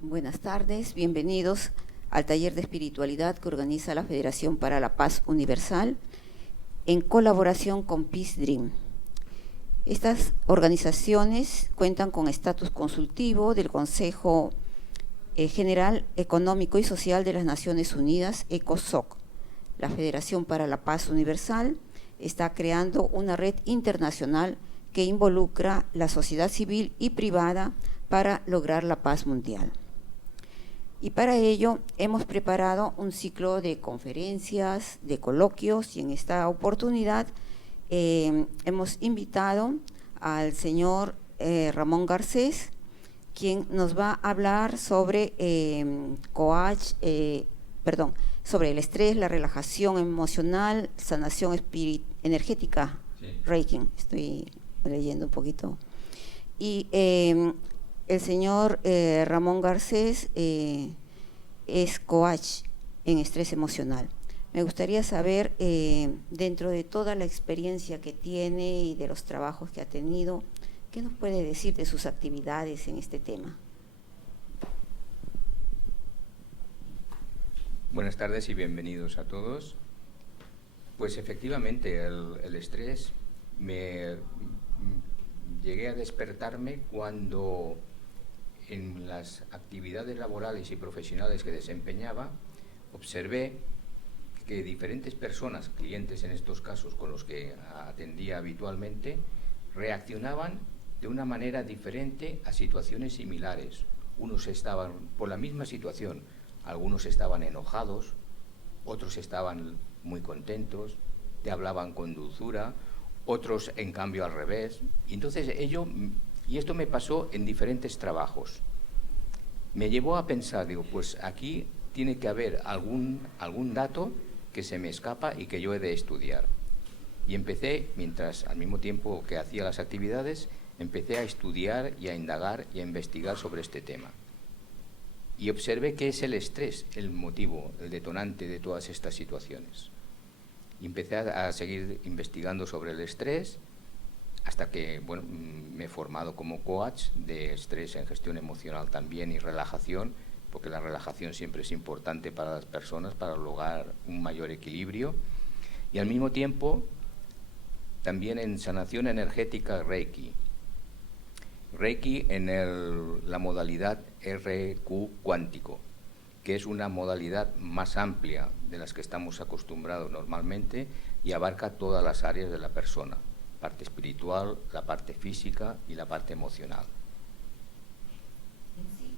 Buenas tardes, bienvenidos al taller de espiritualidad que organiza la Federación para la Paz Universal en colaboración con Peace Dream. Estas organizaciones cuentan con estatus consultivo del Consejo General Económico y Social de las Naciones Unidas, ECOSOC. La Federación para la Paz Universal está creando una red internacional que involucra la sociedad civil y privada para lograr la paz mundial. Y para ello hemos preparado un ciclo de conferencias, de coloquios, y en esta oportunidad hemos invitado al señor Ramón Garcés, quien nos va a hablar sobre sobre el estrés, la relajación emocional, sanación energética, sí. Reiki, estoy leyendo un poquito. Y el señor Ramón Garcés es coach en estrés emocional. Me gustaría saber, dentro de toda la experiencia que tiene y de los trabajos que ha tenido, ¿qué nos puede decir de sus actividades en este tema? Buenas tardes y bienvenidos a todos. Pues efectivamente, el estrés llegué a despertarme cuando en las actividades laborales y profesionales que desempeñaba observé que diferentes personas, clientes en estos casos con los que atendía habitualmente, reaccionaban de una manera diferente a situaciones similares. Unos estaban por la misma situación, algunos estaban enojados, otros estaban muy contentos, te hablaban con dulzura, otros en cambio al revés. Y entonces y esto me pasó en diferentes trabajos. Me llevó a pensar, digo, pues aquí tiene que haber algún dato que se me escapa y que yo he de estudiar. Y empecé, mientras al mismo tiempo que hacía las actividades, empecé a estudiar y a indagar y a investigar sobre este tema. Y observé que es el estrés el motivo, el detonante de todas estas situaciones. Y empecé a seguir investigando sobre el estrés hasta que, bueno, me he formado como coach de estrés en gestión emocional también y relajación, porque la relajación siempre es importante para las personas para lograr un mayor equilibrio. Y al mismo tiempo, también en sanación energética Reiki. Reiki en la modalidad RQ cuántico, que es una modalidad más amplia de las que estamos acostumbrados normalmente y abarca todas las áreas de la persona, la parte espiritual, la parte física y la parte emocional. Sí.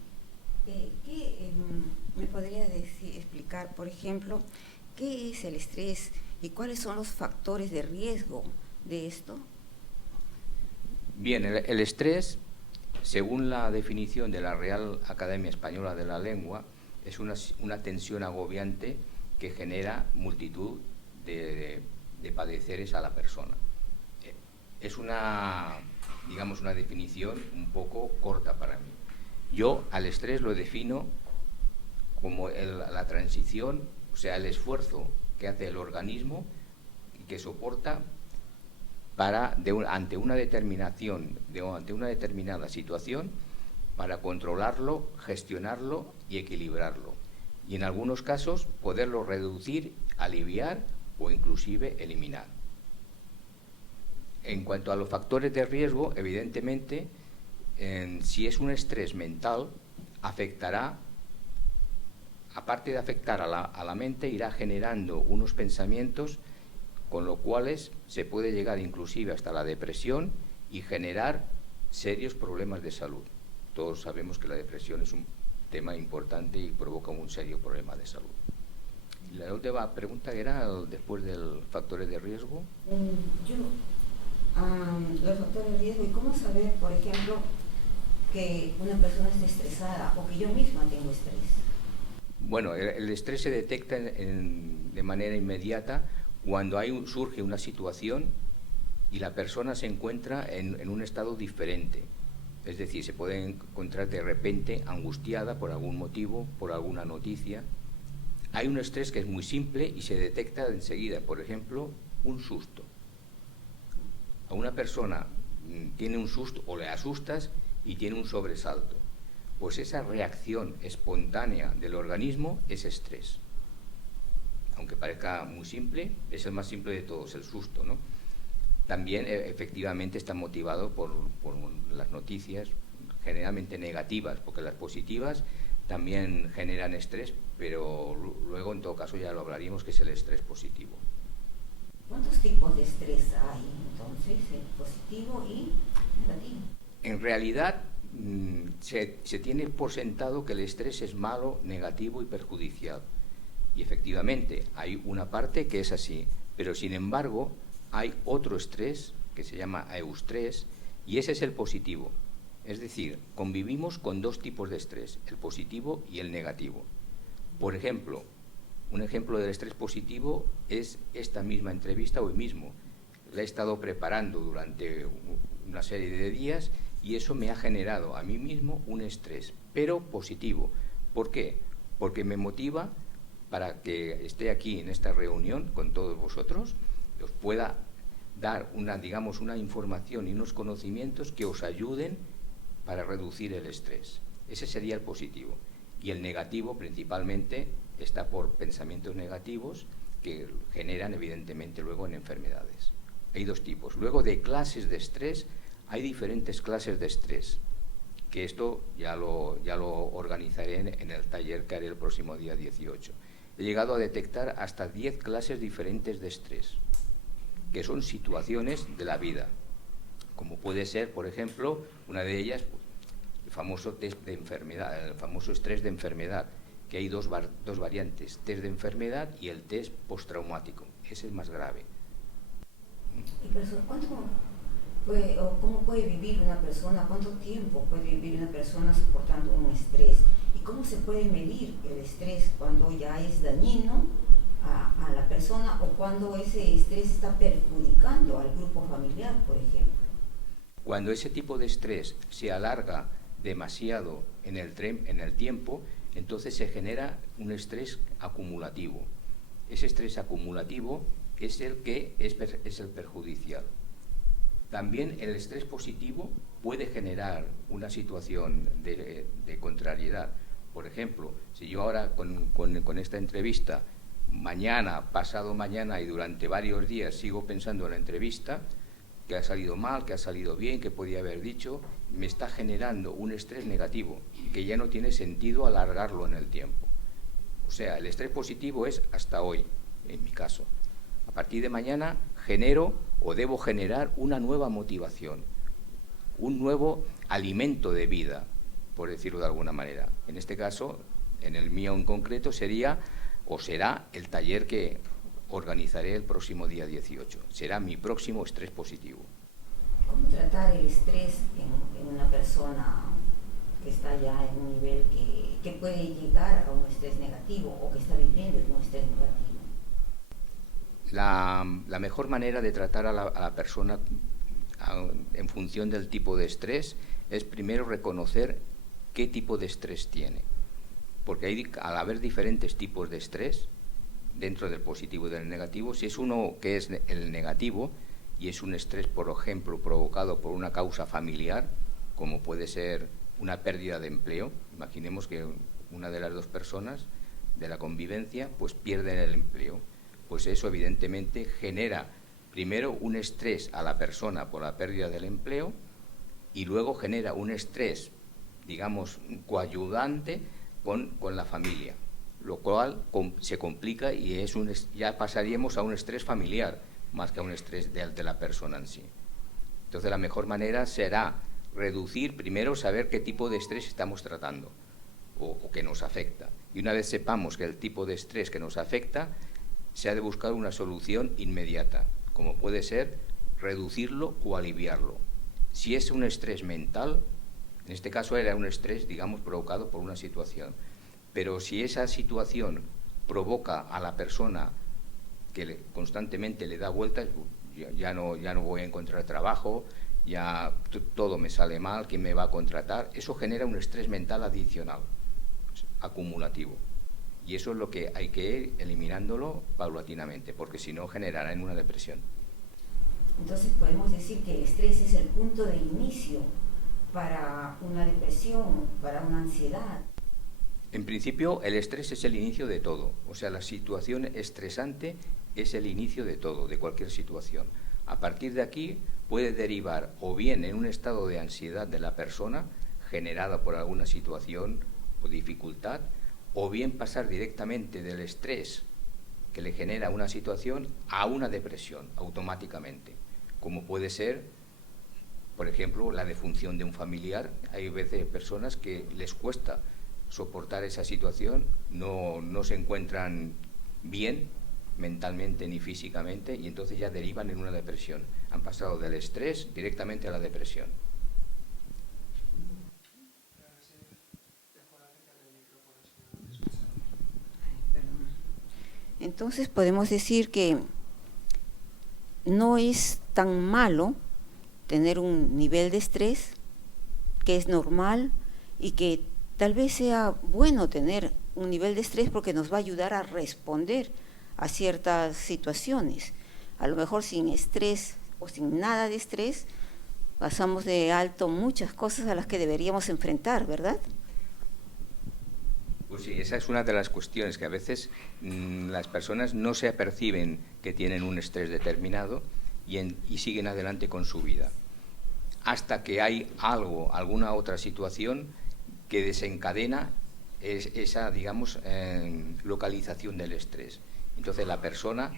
¿Qué me podría explicar, por ejemplo, qué es el estrés y cuáles son los factores de riesgo de esto? Bien, el estrés, según la definición de la Real Academia Española de la Lengua, es una tensión agobiante que genera multitud de padeceres a la persona. Es una definición un poco corta para mí. Yo al estrés lo defino como la transición, o sea, el esfuerzo que hace el organismo y que soporta ante una determinada situación, para controlarlo, gestionarlo y equilibrarlo. Y en algunos casos poderlo reducir, aliviar o inclusive eliminar. En cuanto a los factores de riesgo, evidentemente, si es un estrés mental, afectará, aparte de afectar a la mente, irá generando unos pensamientos con los cuales se puede llegar inclusive hasta la depresión y generar serios problemas de salud. Todos sabemos que la depresión es un tema importante y provoca un serio problema de salud. La última pregunta era después de los factores de riesgo. Los factores de riesgo y cómo saber, por ejemplo, que una persona esté estresada o que yo misma tengo estrés. Bueno, el estrés se detecta de manera inmediata cuando surge una situación y la persona se encuentra en un estado diferente. Es decir, se puede encontrar de repente angustiada por algún motivo, por alguna noticia. Hay un estrés que es muy simple y se detecta enseguida. Por ejemplo, un susto. A una persona tiene un susto o le asustas y tiene un sobresalto. pues esa reacción espontánea del organismo es estrés. Aunque parezca muy simple, es el más simple de todos, el susto, ¿no? También efectivamente está motivado por las noticias, generalmente negativas, porque las positivas también generan estrés, pero luego en todo caso ya lo hablaríamos, que es el estrés positivo. ¿Cuántos tipos de estrés hay entonces, el positivo y negativo? En realidad se tiene por sentado que el estrés es malo, negativo y perjudicial. Y efectivamente hay una parte que es así, pero sin embargo hay otro estrés que se llama eustrés, y ese es el positivo. Es decir, convivimos con dos tipos de estrés, el positivo y el negativo. Por ejemplo, un ejemplo del estrés positivo es esta misma entrevista hoy mismo. La he estado preparando durante una serie de días y eso me ha generado a mí mismo un estrés, pero positivo. ¿Por qué? Porque me motiva para que esté aquí en esta reunión con todos vosotros y os pueda dar una información y unos conocimientos que os ayuden para reducir el estrés. Ese sería el positivo. Y el negativo principalmente está por pensamientos negativos que generan evidentemente luego en enfermedades. Hay dos tipos. Luego, de clases de estrés, hay diferentes clases de estrés, que esto ya lo organizaré en el taller que haré el próximo día 18. He llegado a detectar hasta 10 clases diferentes de estrés, que son situaciones de la vida, como puede ser, por ejemplo, una de ellas, el famoso test de enfermedad, el famoso estrés de enfermedad, que hay dos variantes, test de enfermedad y el test postraumático. Ese es más grave. ¿Y cómo puede vivir una persona, cuánto tiempo puede vivir una persona soportando un estrés? ¿Y cómo se puede medir el estrés cuando ya es dañino a la persona o cuando ese estrés está perjudicando al grupo familiar, por ejemplo? Cuando ese tipo de estrés se alarga demasiado en el tiempo, entonces se genera un estrés acumulativo. Ese estrés acumulativo es el que es el perjudicial. También el estrés positivo puede generar una situación de contrariedad. Por ejemplo, si yo ahora con esta entrevista, mañana, pasado mañana y durante varios días sigo pensando en la entrevista, que ha salido mal, que ha salido bien, que podía haber dicho, me está generando un estrés negativo, que ya no tiene sentido alargarlo en el tiempo. O sea, el estrés positivo es hasta hoy, en mi caso. A partir de mañana genero o debo generar una nueva motivación, un nuevo alimento de vida, por decirlo de alguna manera. En este caso, en el mío en concreto, sería o será el taller que organizaré el próximo día 18. Será mi próximo estrés positivo. ¿Cómo tratar el estrés en una persona que está ya en un nivel que puede llegar a un estrés negativo o que está viviendo en un estrés negativo? La mejor manera de tratar a la persona en función del tipo de estrés es primero reconocer qué tipo de estrés tiene. Porque al haber diferentes tipos de estrés, dentro del positivo y del negativo, si es uno que es el negativo y es un estrés, por ejemplo, provocado por una causa familiar, como puede ser una pérdida de empleo, imaginemos que una de las dos personas de la convivencia pues pierde el empleo, pues eso evidentemente genera primero un estrés a la persona por la pérdida del empleo y luego genera un estrés, digamos, coayudante con la familia, lo cual se complica y ya pasaríamos a un estrés familiar más que a un estrés de la persona en sí. Entonces la mejor manera será reducir, primero saber qué tipo de estrés estamos tratando o que nos afecta. Y una vez sepamos que el tipo de estrés que nos afecta, se ha de buscar una solución inmediata, como puede ser reducirlo o aliviarlo. Si es un estrés mental, en este caso era un estrés, digamos, provocado por una situación. Pero si esa situación provoca a la persona que constantemente le da vueltas, ya no voy a encontrar trabajo, ya todo me sale mal, ¿quién me va a contratar? Eso genera un estrés mental adicional, acumulativo. Y eso es lo que hay que ir eliminándolo paulatinamente, porque si no generará en una depresión. Entonces podemos decir que el estrés es el punto de inicio para una depresión, para una ansiedad? En principio, el estrés es el inicio de todo. O sea, la situación estresante es el inicio de todo, de cualquier situación. A partir de aquí puede derivar o bien en un estado de ansiedad de la persona generada por alguna situación o dificultad, o bien pasar directamente del estrés que le genera una situación a una depresión automáticamente, como puede ser, por ejemplo, la defunción de un familiar. Hay veces personas que les cuesta soportar esa situación, no se encuentran bien mentalmente ni físicamente, y entonces ya derivan en una depresión. Han pasado del estrés directamente a la depresión. Entonces podemos decir que no es tan malo tener un nivel de estrés, que es normal, y que tal vez sea bueno tener un nivel de estrés porque nos va a ayudar a responder a ciertas situaciones. A lo mejor sin estrés o sin nada de estrés, pasamos de alto muchas cosas a las que deberíamos enfrentar, ¿verdad? Pues sí, esa es una de las cuestiones, que a veces las personas no se aperciben que tienen un estrés determinado y siguen adelante con su vida, hasta que hay alguna otra situación que desencadena esa, digamos, localización del estrés. Entonces la persona,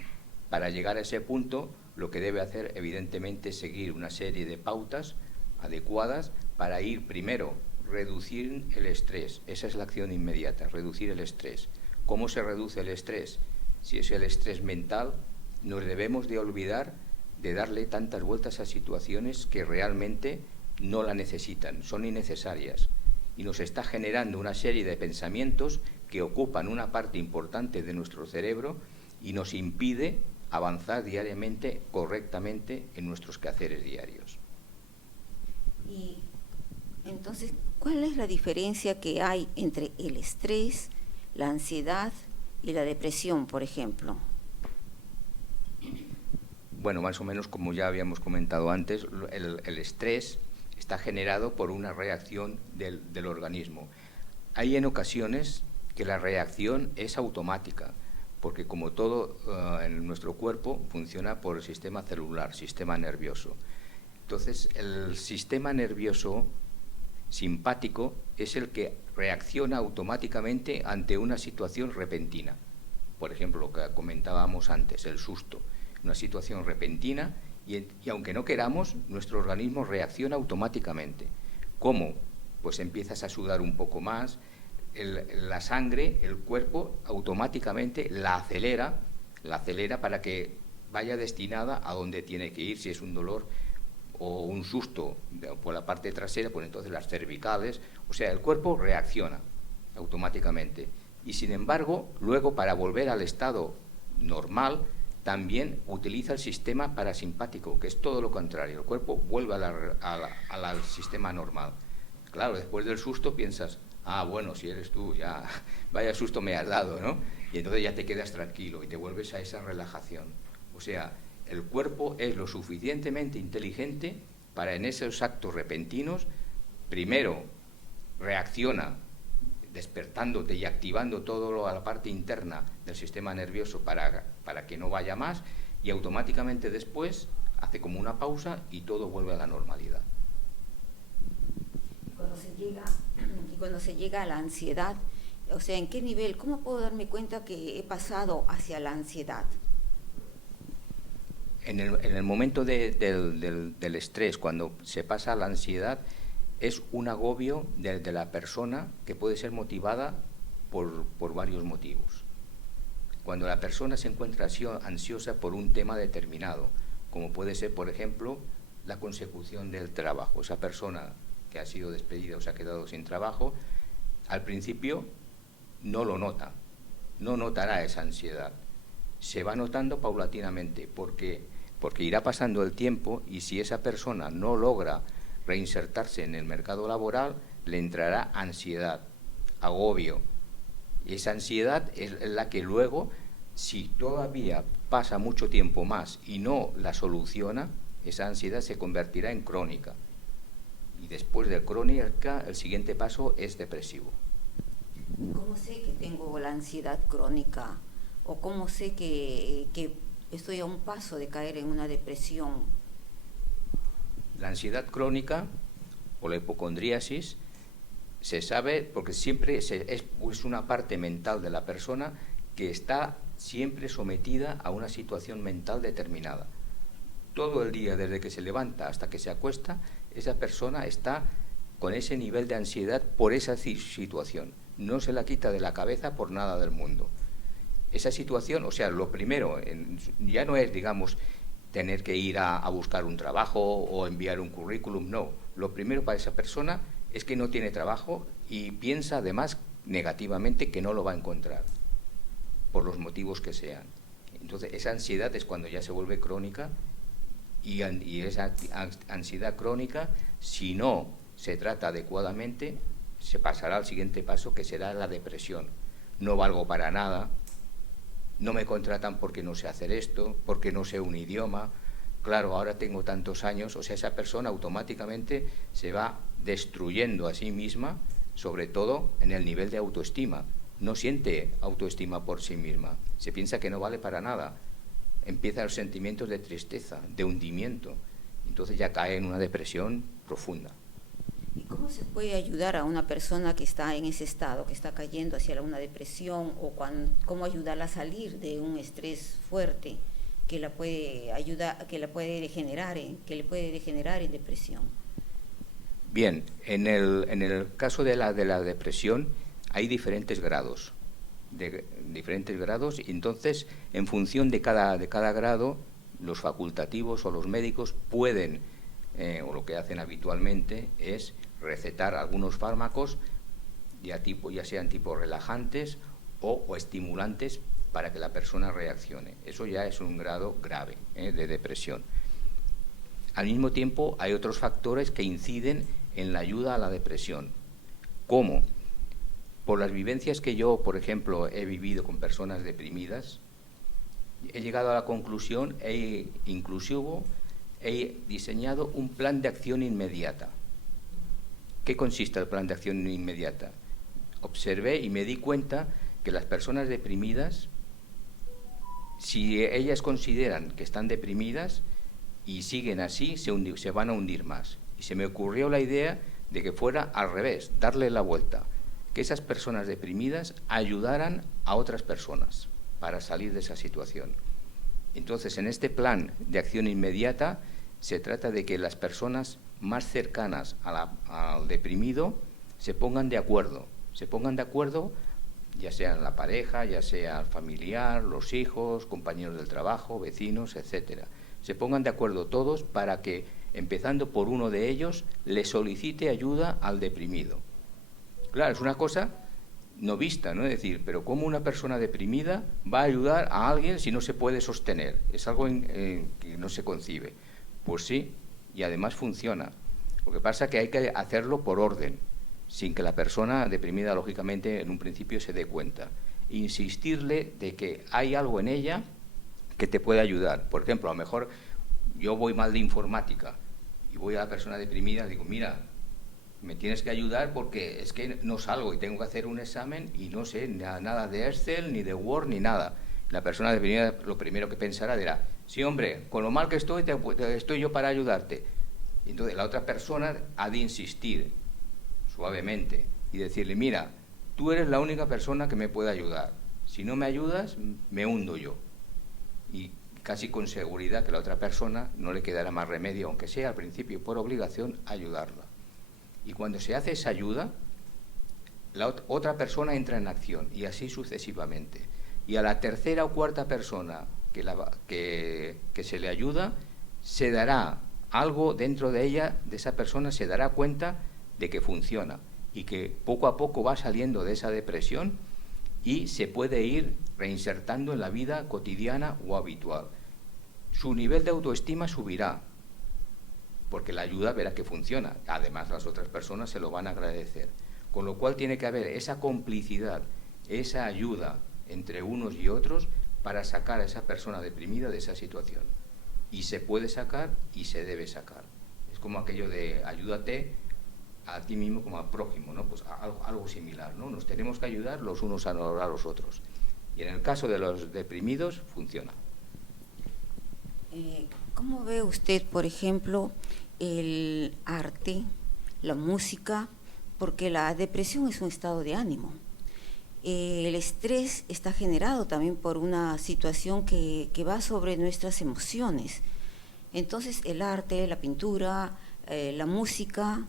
para llegar a ese punto, lo que debe hacer, evidentemente, es seguir una serie de pautas adecuadas para ir primero reducir el estrés. Esa es la acción inmediata, reducir el estrés. ¿Cómo se reduce el estrés? Si es el estrés mental, nos debemos de olvidar de darle tantas vueltas a situaciones que realmente no la necesitan, son innecesarias, y nos está generando una serie de pensamientos que ocupan una parte importante de nuestro cerebro y nos impide avanzar diariamente, correctamente, en nuestros quehaceres diarios. Y entonces, ¿cuál es la diferencia que hay entre el estrés, la ansiedad y la depresión, por ejemplo? Bueno, más o menos como ya habíamos comentado antes, el estrés está generado por una reacción del organismo. Hay en ocasiones que la reacción es automática, porque como todo en nuestro cuerpo funciona por el sistema celular, sistema nervioso. Entonces, el sistema nervioso simpático es el que reacciona automáticamente ante una situación repentina. Por ejemplo, lo que comentábamos antes, el susto, una situación repentina, y aunque no queramos, nuestro organismo reacciona automáticamente. ¿Cómo? Pues empiezas a sudar un poco más, la sangre, el cuerpo automáticamente la acelera para que vaya destinada a donde tiene que ir. Si es un dolor o un susto por la parte trasera, pues entonces las cervicales, o sea, el cuerpo reacciona automáticamente. Y sin embargo, luego, para volver al estado normal, también utiliza el sistema parasimpático, que es todo lo contrario. El cuerpo vuelve al sistema normal. Claro, después del susto piensas, bueno, si eres tú, ya vaya susto me has dado, ¿no? Y entonces ya te quedas tranquilo y te vuelves a esa relajación. O sea, el cuerpo es lo suficientemente inteligente para, en esos actos repentinos, primero reacciona despertándote y activando todo a la parte interna del sistema nervioso para que no vaya más, y automáticamente después hace como una pausa y todo vuelve a la normalidad. Cuando se llega a la ansiedad, o sea, ¿en qué nivel? ¿Cómo puedo darme cuenta que he pasado hacia la ansiedad? En el momento del estrés, cuando se pasa a la ansiedad, es un agobio de la persona que puede ser motivada por varios motivos. Cuando la persona se encuentra ansiosa por un tema determinado, como puede ser, por ejemplo, la consecución del trabajo. Esa persona que ha sido despedida o se ha quedado sin trabajo, al principio no lo nota, no notará esa ansiedad. Se va notando paulatinamente porque irá pasando el tiempo, y si esa persona no logra reinsertarse en el mercado laboral, le entrará ansiedad, agobio. Y esa ansiedad es la que luego, si todavía pasa mucho tiempo más y no la soluciona, esa ansiedad se convertirá en crónica. Y después de crónica, el siguiente paso es depresivo. ¿Cómo sé que tengo la ansiedad crónica? ¿O cómo sé que estoy a un paso de caer en una depresión? La ansiedad crónica o la hipocondríasis se sabe porque siempre es una parte mental de la persona que está siempre sometida a una situación mental determinada. Todo el día, desde que se levanta hasta que se acuesta, esa persona está con ese nivel de ansiedad por esa situación. No se la quita de la cabeza por nada del mundo. Esa situación, o sea, lo primero, ya no es, digamos, tener que ir a buscar un trabajo o enviar un currículum, no. Lo primero para esa persona es que no tiene trabajo y piensa además negativamente que no lo va a encontrar, por los motivos que sean. Entonces, esa ansiedad es cuando ya se vuelve crónica y esa ansiedad crónica, si no se trata adecuadamente, se pasará al siguiente paso, que será la depresión. No valgo para nada, no me contratan porque no sé hacer esto, porque no sé un idioma. Claro, ahora tengo tantos años, o sea, esa persona automáticamente se va destruyendo a sí misma, sobre todo en el nivel de autoestima. No siente autoestima por sí misma, se piensa que no vale para nada. Empiezan los sentimientos de tristeza, de hundimiento. Entonces ya cae en una depresión profunda. ¿Y cómo se puede ayudar a una persona que está en ese estado, que está cayendo hacia una depresión, o cómo ayudarla a salir de un estrés fuerte que la puede ayudar, que le puede degenerar en depresión? Bien, en el caso de la depresión hay diferentes grados, y entonces en función de cada grado los facultativos o los médicos pueden, o lo que hacen habitualmente es recetar algunos fármacos, ya sean tipo relajantes o estimulantes para que la persona reaccione. Eso ya es un grado grave de depresión. Al mismo tiempo hay otros factores que inciden en la ayuda a la depresión. ¿Cómo? Por las vivencias que yo, por ejemplo, he vivido con personas deprimidas, he llegado a la conclusión, inclusive he diseñado un plan de acción inmediata. ¿Qué consiste el plan de acción inmediata? Observé y me di cuenta que las personas deprimidas, si ellas consideran que están deprimidas y siguen así, se van a hundir más. Y se me ocurrió la idea de que fuera al revés, darle la vuelta, que esas personas deprimidas ayudaran a otras personas para salir de esa situación. Entonces, en este plan de acción inmediata se trata de que las personas más cercanas al deprimido se pongan de acuerdo, ya sea la pareja, ya sea el familiar, los hijos, compañeros del trabajo, vecinos, etcétera. Se pongan de acuerdo todos para que, empezando por uno de ellos, le solicite ayuda al deprimido. Claro, es una cosa no vista, ¿no? Es decir, pero ¿cómo una persona deprimida va a ayudar a alguien si no se puede sostener? Es algo que no se concibe. Pues sí, y además funciona. Lo que pasa es que hay que hacerlo por orden, sin que la persona deprimida, lógicamente, en un principio se dé cuenta. Insistirle de que hay algo en ella que te puede ayudar. Por ejemplo, a lo mejor yo voy mal de informática y voy a la persona deprimida y digo, mira, me tienes que ayudar porque es que no salgo y tengo que hacer un examen y no sé nada de Excel, ni de Word, ni nada. La persona deprimida lo primero que pensará dirá, sí, hombre, con lo mal que estoy, estoy yo para ayudarte. Y entonces la otra persona ha de insistir suavemente y decirle, mira, tú eres la única persona que me puede ayudar. Si no me ayudas, me hundo yo. Y casi con seguridad que la otra persona no le quedará más remedio, aunque sea al principio por obligación, ayudarla. Y cuando se hace esa ayuda, la otra persona entra en acción y así sucesivamente. Y a la tercera o cuarta persona que se le ayuda, se dará algo dentro de ella, de esa persona, se dará cuenta de que funciona y que poco a poco va saliendo de esa depresión y se puede ir reinsertando en la vida cotidiana o habitual. Su nivel de autoestima subirá, porque la ayuda verá que funciona. Además, las otras personas se lo van a agradecer. Con lo cual tiene que haber esa complicidad, esa ayuda entre unos y otros para sacar a esa persona deprimida de esa situación. Y se puede sacar y se debe sacar. Es como aquello de ayúdate a ti mismo como al prójimo, ¿no? Pues algo similar, ¿no? Nos tenemos que ayudar los unos a los otros. Y en el caso de los deprimidos, funciona. ¿Cómo ve usted, por ejemplo, el arte, la música? Porque la depresión es un estado de ánimo. El estrés está generado también por una situación que va sobre nuestras emociones. Entonces el arte, la pintura, la música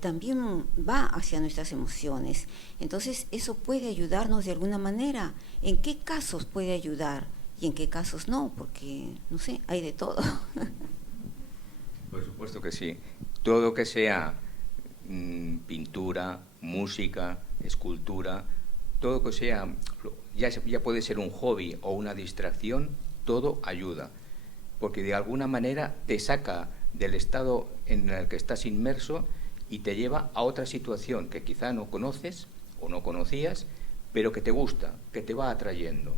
también va hacia nuestras emociones. Entonces eso puede ayudarnos de alguna manera. ¿En qué casos puede ayudar y en qué casos no? Porque, no sé, hay de todo. Por supuesto que sí. Todo que sea pintura, música, escultura, todo que sea, ya puede ser un hobby o una distracción, todo ayuda, porque de alguna manera te saca del estado en el que estás inmerso y te lleva a otra situación que quizá no conoces o no conocías, pero que te gusta, que te va atrayendo.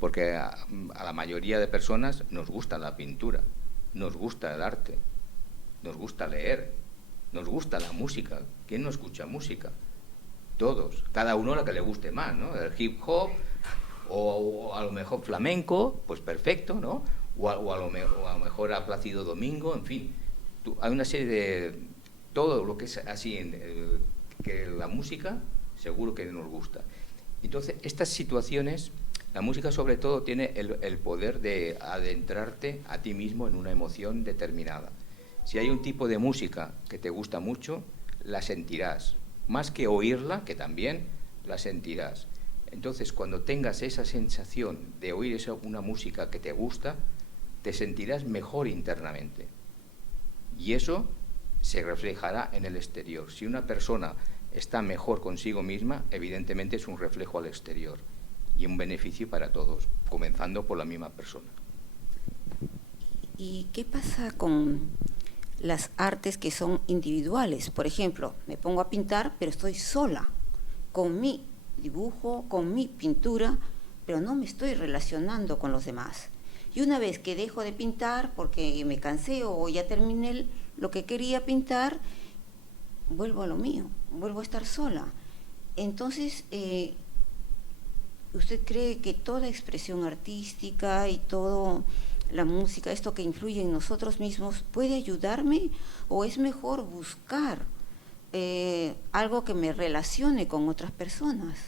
Porque a la mayoría de personas nos gusta la pintura, nos gusta el arte, nos gusta leer, nos gusta la música. ¿Quién no escucha música? Todos, cada uno la que le guste más, ¿no? El hip hop o a lo mejor flamenco, pues perfecto, ¿no? O a lo mejor a Plácido Domingo, en fin. Hay una serie de... todo lo que es así, que la música seguro que nos gusta. Entonces, estas situaciones, la música sobre todo tiene el poder de adentrarte a ti mismo en una emoción determinada. Si hay un tipo de música que te gusta mucho, la sentirás. Más que oírla, que también la sentirás. Entonces, cuando tengas esa sensación de oír una música que te gusta, te sentirás mejor internamente. Y eso se reflejará en el exterior. Si una persona está mejor consigo misma, evidentemente es un reflejo al exterior y un beneficio para todos, comenzando por la misma persona. ¿Y qué pasa con las artes que son individuales? Por ejemplo, me pongo a pintar, pero estoy sola, con mi dibujo, con mi pintura, pero no me estoy relacionando con los demás. Y una vez que dejo de pintar porque me cansé o ya terminé lo que quería pintar, vuelvo a lo mío, vuelvo a estar sola. Entonces, ¿usted cree que toda expresión artística y todo la música, esto que influye en nosotros mismos, puede ayudarme o es mejor buscar algo que me relacione con otras personas?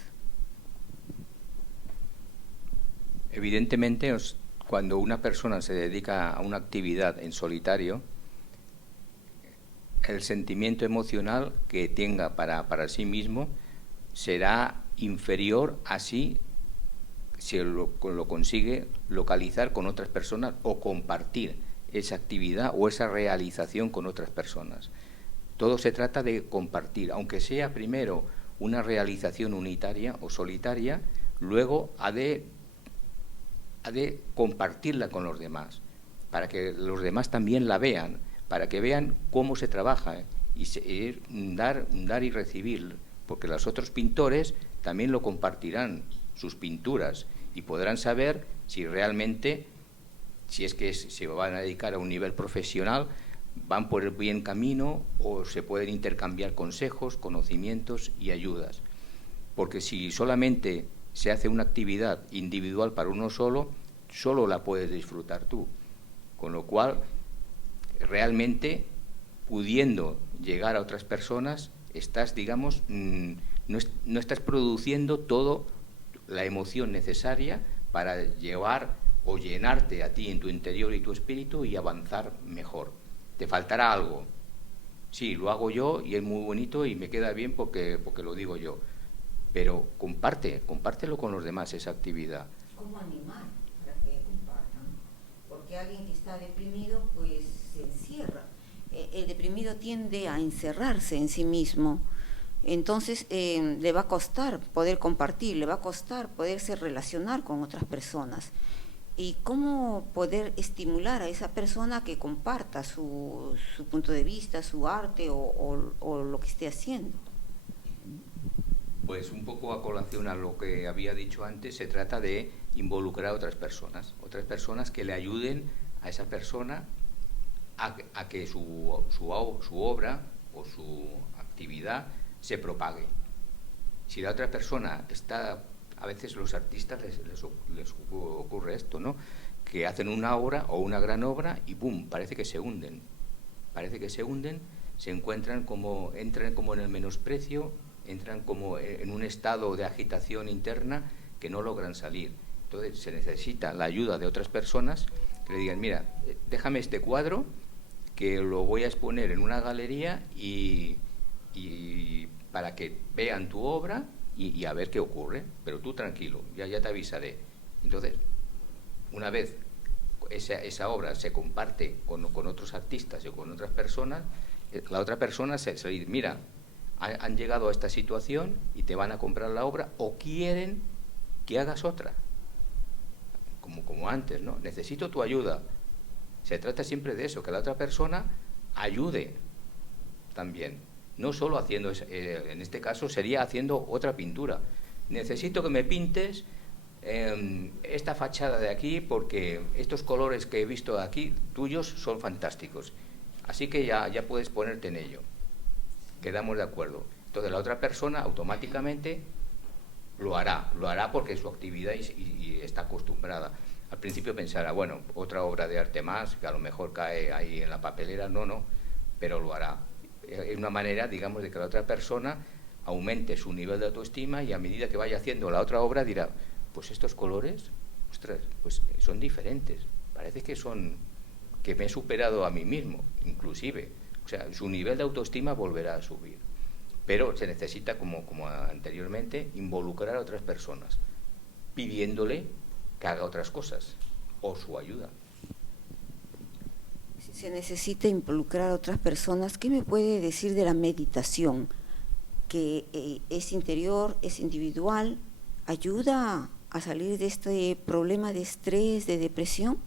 Evidentemente, cuando una persona se dedica a una actividad en solitario, el sentimiento emocional que tenga para sí mismo será inferior a si lo consigue localizar con otras personas o compartir esa actividad o esa realización con otras personas. Todo se trata de compartir, aunque sea primero una realización unitaria o solitaria, luego ha de compartirla con los demás, para que los demás también la vean, para que vean cómo se trabaja y dar y recibir, porque los otros pintores también lo compartirán, sus pinturas, y podrán saber si realmente, si es que se van a dedicar a un nivel profesional, van por el buen camino o se pueden intercambiar consejos, conocimientos y ayudas. Porque si solamente se hace una actividad individual para uno solo la puedes disfrutar tú. Con lo cual, realmente, pudiendo llegar a otras personas, estás, digamos, no estás produciendo toda la emoción necesaria para llevar o llenarte a ti en tu interior y tu espíritu y avanzar mejor. Te faltará algo. Sí, lo hago yo y es muy bonito y me queda bien porque lo digo yo. Pero compártelo con los demás, esa actividad. ¿Cómo animar para que compartan? Porque alguien que está deprimido, pues se encierra. El deprimido tiende a encerrarse en sí mismo. Entonces le va a costar poder compartir, le va a costar poderse relacionar con otras personas. ¿Y cómo poder estimular a esa persona que comparta su punto de vista, su arte o lo que esté haciendo? Pues un poco a colación a lo que había dicho antes, se trata de involucrar a otras personas que le ayuden a esa persona a que su obra o su actividad se propague. Si la otra persona está, a veces los artistas les ocurre esto, ¿no? Que hacen una obra o una gran obra y ¡pum!, parece que se hunden. Parece que se hunden, se encuentran como, entran como en el menosprecio, entran como en un estado de agitación interna que no logran salir. Entonces se necesita la ayuda de otras personas que le digan, mira, déjame este cuadro que lo voy a exponer en una galería y para que vean tu obra y a ver qué ocurre, pero tú tranquilo, ya te avisaré. Entonces, una vez esa obra se comparte con otros artistas o con otras personas, la otra persona se dice, mira, han llegado a esta situación y te van a comprar la obra o quieren que hagas otra, como antes, ¿no? Necesito tu ayuda. Se trata siempre de eso, que la otra persona ayude también, no solo haciendo, en este caso sería haciendo otra pintura. Necesito que me pintes esta fachada de aquí porque estos colores que he visto aquí tuyos son fantásticos, así que ya puedes ponerte en ello. Quedamos de acuerdo. Entonces la otra persona automáticamente lo hará porque es su actividad y está acostumbrada. Al principio pensará, bueno, otra obra de arte más, que a lo mejor cae ahí en la papelera, no, pero lo hará. Es una manera, digamos, de que la otra persona aumente su nivel de autoestima y a medida que vaya haciendo la otra obra dirá, pues estos colores, ostras, pues son diferentes, parece que me he superado a mí mismo, inclusive. O sea, su nivel de autoestima volverá a subir. Pero se necesita, como anteriormente, involucrar a otras personas, pidiéndole que haga otras cosas, o su ayuda. Si se necesita involucrar a otras personas, ¿qué me puede decir de la meditación? ¿Que es interior, es individual, ayuda a salir de este problema de estrés, de depresión?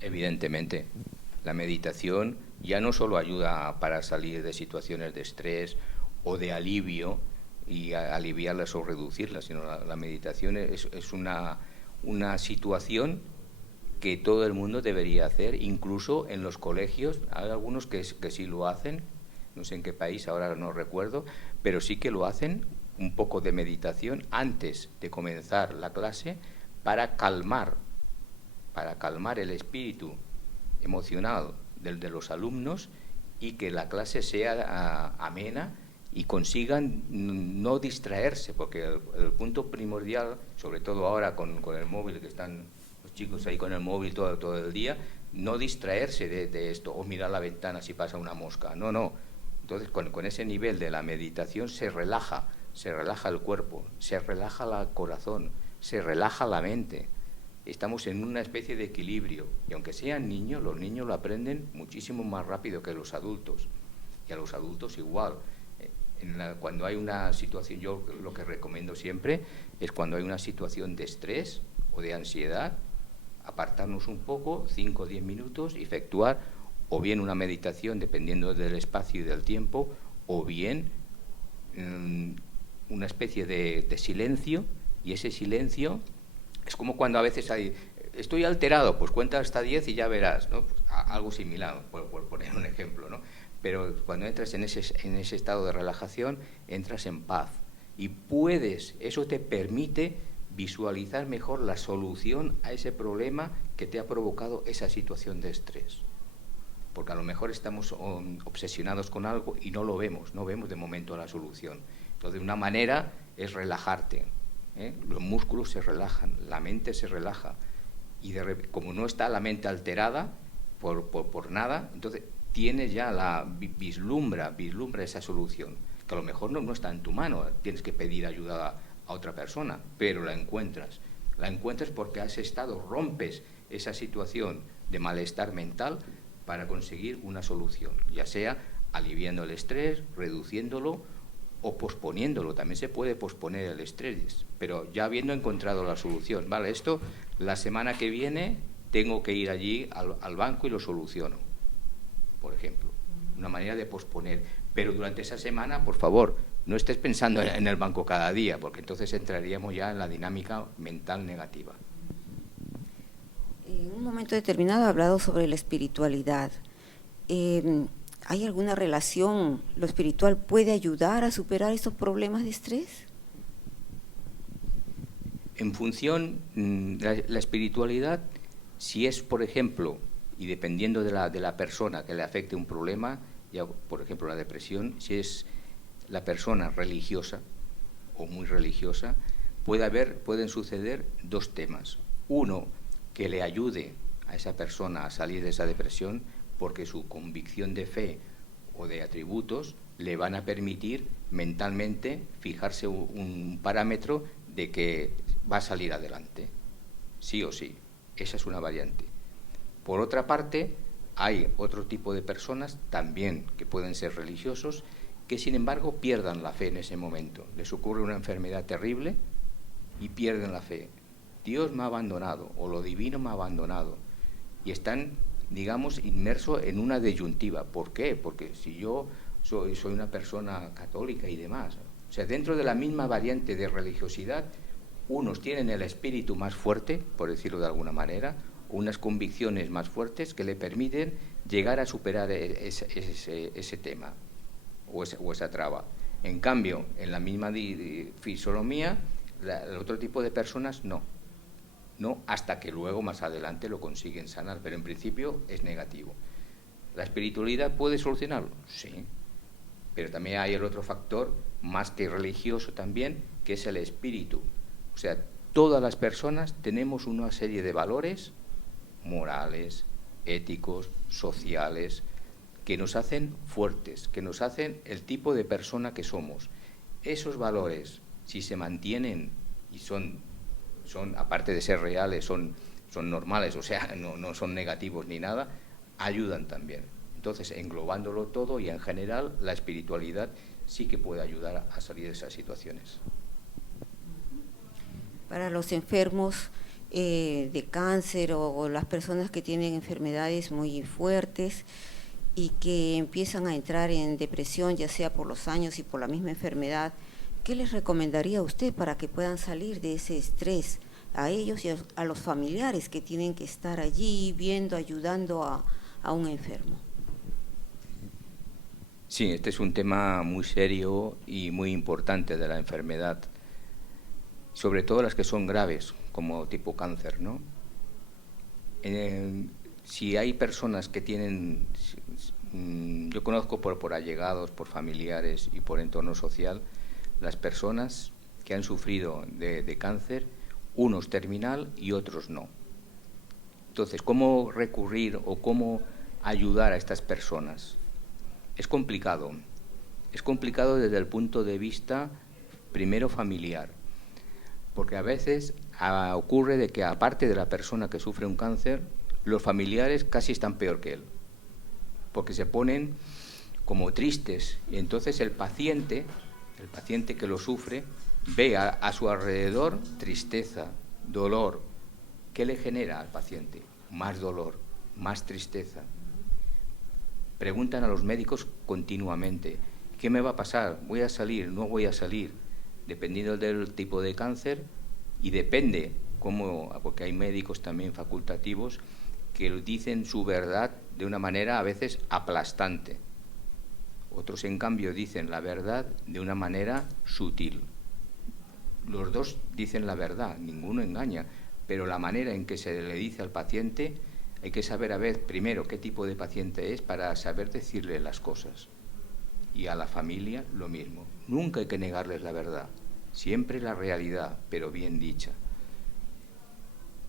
Evidentemente, la meditación ya no solo ayuda para salir de situaciones de estrés o de alivio y aliviarlas o reducirlas, sino la meditación es una situación que todo el mundo debería hacer, incluso en los colegios. Hay algunos que sí lo hacen, no sé en qué país, ahora no recuerdo, pero sí que lo hacen, un poco de meditación antes de comenzar la clase para calmar el espíritu emocional de los alumnos y que la clase sea amena y consigan no distraerse, porque el punto primordial, sobre todo ahora con el móvil, que están los chicos ahí con el móvil todo el día, no distraerse de esto o mirar la ventana si pasa una mosca, no. Entonces con ese nivel de la meditación se relaja el cuerpo, se relaja el corazón, se relaja la mente. Estamos en una especie de equilibrio y aunque sean niños, los niños lo aprenden muchísimo más rápido que los adultos y a los adultos igual. Cuando hay una situación, yo lo que recomiendo siempre es cuando hay una situación de estrés o de ansiedad, apartarnos un poco, 5 o 10 minutos, efectuar o bien una meditación dependiendo del espacio y del tiempo, o bien una especie de silencio, y ese silencio es como cuando a veces estoy alterado, pues cuenta hasta 10 y ya verás, ¿no? Pues algo similar, por poner un ejemplo, ¿no? Pero cuando entras en ese estado de relajación, entras en paz y eso te permite visualizar mejor la solución a ese problema que te ha provocado esa situación de estrés. Porque a lo mejor estamos obsesionados con algo y no vemos de momento la solución. Entonces, una manera es relajarte, ¿eh? Los músculos se relajan, la mente se relaja y como no está la mente alterada por nada, entonces tienes ya vislumbra esa solución, que a lo mejor no está en tu mano, tienes que pedir ayuda a otra persona, pero la encuentras porque rompes esa situación de malestar mental para conseguir una solución, ya sea aliviando el estrés, reduciéndolo o posponiéndolo. También se puede posponer el estrés, pero ya habiendo encontrado la solución. Vale, esto la semana que viene tengo que ir allí al banco y lo soluciono, por ejemplo. Una manera de posponer. Pero durante esa semana, por favor, no estés pensando en el banco cada día, porque entonces entraríamos ya en la dinámica mental negativa. En un momento determinado ha hablado sobre la espiritualidad. ¿Hay alguna relación? ¿Lo espiritual puede ayudar a superar estos problemas de estrés? En función, la espiritualidad, si es, por ejemplo, y dependiendo de la persona que le afecte un problema, ya, por ejemplo, la depresión, si es la persona religiosa o muy religiosa, pueden suceder dos temas. Uno, que le ayude a esa persona a salir de esa depresión porque su convicción de fe o de atributos le van a permitir mentalmente fijarse un parámetro de que va a salir adelante, sí o sí. Esa es una variante. Por otra parte, hay otro tipo de personas también que pueden ser religiosos que sin embargo pierdan la fe en ese momento. Les ocurre una enfermedad terrible y pierden la fe. Dios me ha abandonado o lo divino me ha abandonado. Y están, digamos, inmersos en una disyuntiva. ¿Por qué? Porque si yo soy una persona católica y demás. O sea, dentro de la misma variante de religiosidad, unos tienen el espíritu más fuerte, por decirlo de alguna manera, unas convicciones más fuertes que le permiten llegar a superar ese tema o esa traba. En cambio, en la misma fisonomía, el otro tipo de personas no, hasta que luego más adelante lo consiguen sanar, pero en principio es negativo. ¿La espiritualidad puede solucionarlo? Sí, pero también hay el otro factor, más que religioso también, que es el espíritu. O sea, todas las personas tenemos una serie de valores morales, éticos, sociales, que nos hacen fuertes, que nos hacen el tipo de persona que somos. Esos valores, si se mantienen y son aparte de ser reales, son normales, o sea, no son negativos ni nada, ayudan también. Entonces, englobándolo todo y en general, la espiritualidad sí que puede ayudar a salir de esas situaciones. Para los enfermos de cáncer o las personas que tienen enfermedades muy fuertes y que empiezan a entrar en depresión, ya sea por los años y por la misma enfermedad, ¿qué les recomendaría a usted para que puedan salir de ese estrés a ellos y a los familiares que tienen que estar allí viendo, ayudando a un enfermo? Sí, este es un tema muy serio y muy importante de la enfermedad, sobre todo las que son graves, como tipo cáncer, ¿no? Si hay personas que tienen, yo conozco por allegados, por familiares y por entorno social, las personas que han sufrido de cáncer, unos terminal y otros no. Entonces, ¿cómo recurrir o cómo ayudar a estas personas? Es complicado desde el punto de vista primero familiar, porque a veces ocurre de que aparte de la persona que sufre un cáncer, los familiares casi están peor que él, porque se ponen como tristes y entonces el paciente que lo sufre ve a su alrededor tristeza, dolor. ¿Qué le genera al paciente? Más dolor, más tristeza. Preguntan a los médicos continuamente, ¿qué me va a pasar? ¿Voy a salir? ¿No voy a salir? Dependiendo del tipo de cáncer y depende cómo, porque hay médicos también facultativos que dicen su verdad de una manera a veces aplastante. Otros, en cambio, dicen la verdad de una manera sutil. Los dos dicen la verdad, ninguno engaña, pero la manera en que se le dice al paciente, hay que saber a ver primero qué tipo de paciente es para saber decirle las cosas. Y a la familia lo mismo. Nunca hay que negarles la verdad, siempre la realidad, pero bien dicha.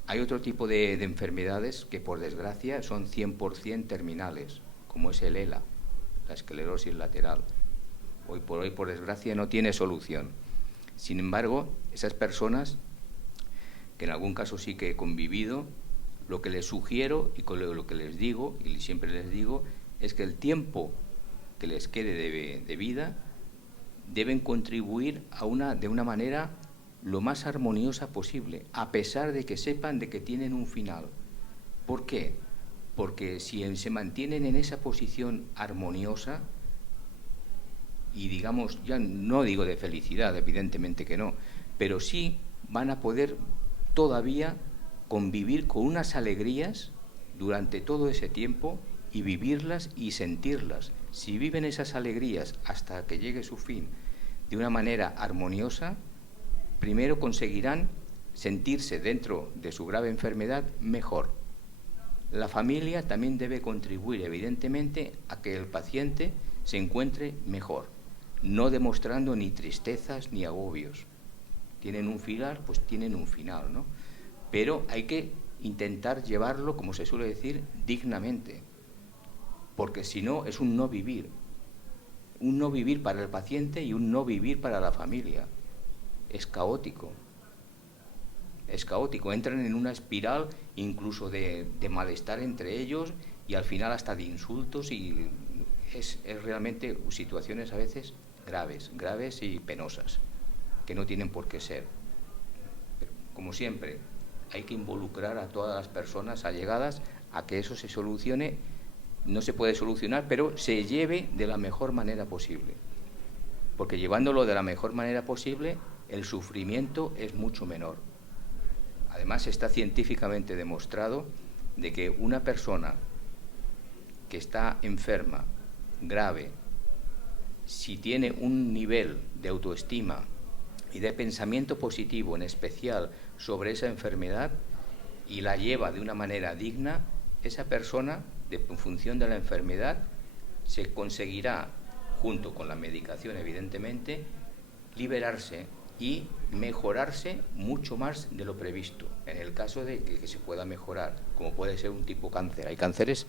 Hay otro tipo de enfermedades que, por desgracia, son 100% terminales, como es el ELA, la esclerosis lateral. Hoy, por desgracia, no tiene solución. Sin embargo, esas personas, que en algún caso sí que he convivido, lo que les sugiero y lo que les digo, y siempre les digo, es que el tiempo que les quede de vida deben contribuir de una manera lo más armoniosa posible, a pesar de que sepan de que tienen un final. ¿Por qué? Porque si se mantienen en esa posición armoniosa, y digamos, ya no digo de felicidad, evidentemente que no, pero sí van a poder todavía convivir con unas alegrías durante todo ese tiempo y vivirlas y sentirlas, Si viven esas alegrías hasta que llegue su fin de una manera armoniosa, primero conseguirán sentirse dentro de su grave enfermedad mejor. La familia también debe contribuir, evidentemente, a que el paciente se encuentre mejor, no demostrando ni tristezas ni agobios. Tienen un final, pues tienen un final, ¿no? Pero hay que intentar llevarlo, como se suele decir, dignamente, porque si no es un no vivir para el paciente y un no vivir para la familia. Es caótico, entran en una espiral incluso de malestar entre ellos y al final hasta de insultos, y es realmente situaciones a veces graves y penosas, que no tienen por qué ser. Pero, como siempre, hay que involucrar a todas las personas allegadas a que eso se solucione. No se puede solucionar, pero se lleve de la mejor manera posible, porque llevándolo de la mejor manera posible, el sufrimiento es mucho menor. Además, está científicamente demostrado de que una persona que está enferma, grave, si tiene un nivel de autoestima y de pensamiento positivo, en especial sobre esa enfermedad, y la lleva de una manera digna, esa persona, en función de la enfermedad, se conseguirá, junto con la medicación evidentemente, liberarse y mejorarse mucho más de lo previsto, en el caso de que se pueda mejorar, como puede ser un tipo cáncer. Hay cánceres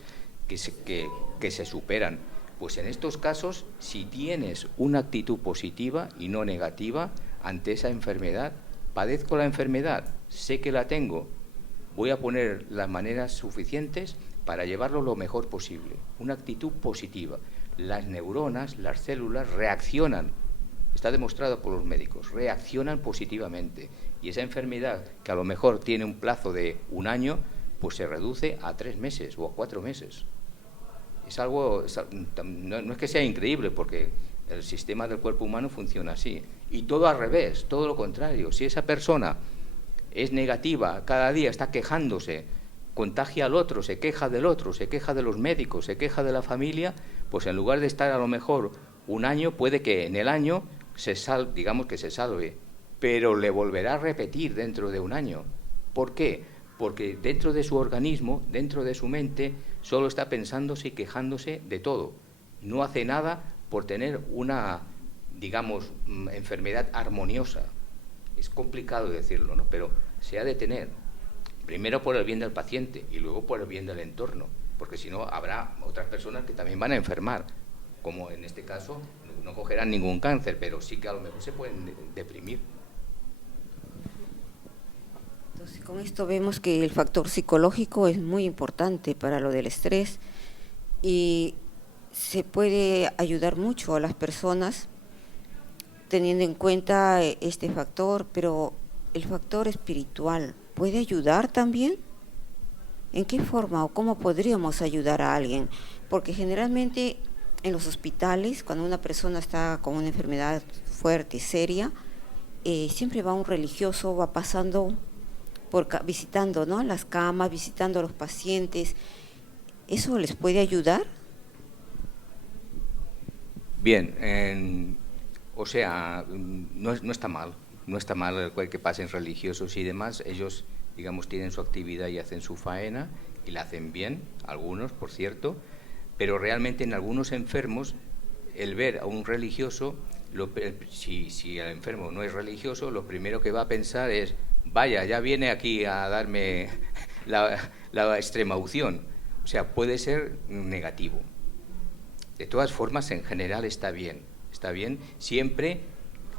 que se superan. Pues en estos casos, si tienes una actitud positiva y no negativa ante esa enfermedad, padezco la enfermedad, sé que la tengo, voy a poner las maneras suficientes para llevarlo lo mejor posible. Una actitud positiva. Las neuronas, las células reaccionan, está demostrado por los médicos, reaccionan positivamente, y esa enfermedad, que a lo mejor tiene un plazo de 1 año, pues se reduce a 3 meses o a 4 meses. Es algo, no es que sea increíble, porque el sistema del cuerpo humano funciona así. Y todo al revés, todo lo contrario. Si esa persona es negativa, cada día está quejándose, contagia al otro, se queja del otro, se queja de los médicos, se queja de la familia, pues en lugar de estar a lo mejor 1 año, puede que en el año digamos que se salve, pero le volverá a repetir dentro de 1 año. ¿Por qué? Porque dentro de su organismo, dentro de su mente, solo está pensándose y quejándose de todo. No hace nada por tener una, digamos, enfermedad armoniosa. Es complicado decirlo, ¿no? Pero se ha de tener, primero por el bien del paciente y luego por el bien del entorno, porque si no habrá otras personas que también van a enfermar, como en este caso no cogerán ningún cáncer, pero sí que a lo mejor se pueden deprimir. Entonces, con esto vemos que el factor psicológico es muy importante para lo del estrés, y se puede ayudar mucho a las personas teniendo en cuenta este factor. Pero el factor espiritual, ¿puede ayudar también? ¿En qué forma o cómo podríamos ayudar a alguien? Porque generalmente en los hospitales, cuando una persona está con una enfermedad fuerte, seria, siempre va un religioso, va pasando visitando, ¿no?, las camas, visitando a los pacientes. ¿Eso les puede ayudar? Bien, o sea, no está mal, no está mal que pasen religiosos y demás. Ellos, digamos, tienen su actividad y hacen su faena, y la hacen bien, algunos, por cierto, pero realmente en algunos enfermos, el ver a un religioso, si el enfermo no es religioso, lo primero que va a pensar es: vaya, ya viene aquí a darme la extrema unción. O sea, puede ser negativo. De todas formas, en general está bien siempre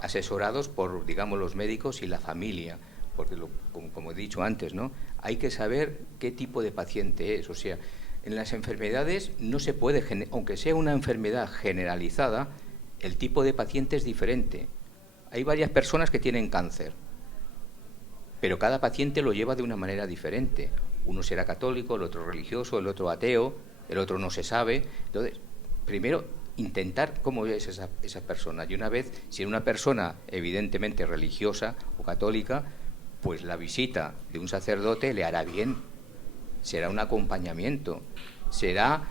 asesorados por, digamos, los médicos y la familia, porque como he dicho antes, ¿no?, hay que saber qué tipo de paciente es. O sea, en las enfermedades no se puede, aunque sea una enfermedad generalizada, el tipo de paciente es diferente. Hay varias personas que tienen cáncer, pero cada paciente lo lleva de una manera diferente. Uno será católico, el otro religioso, el otro ateo, el otro no se sabe. Entonces, primero intentar cómo es esa persona, y una vez, si es una persona evidentemente religiosa o católica, pues la visita de un sacerdote le hará bien, será un acompañamiento, será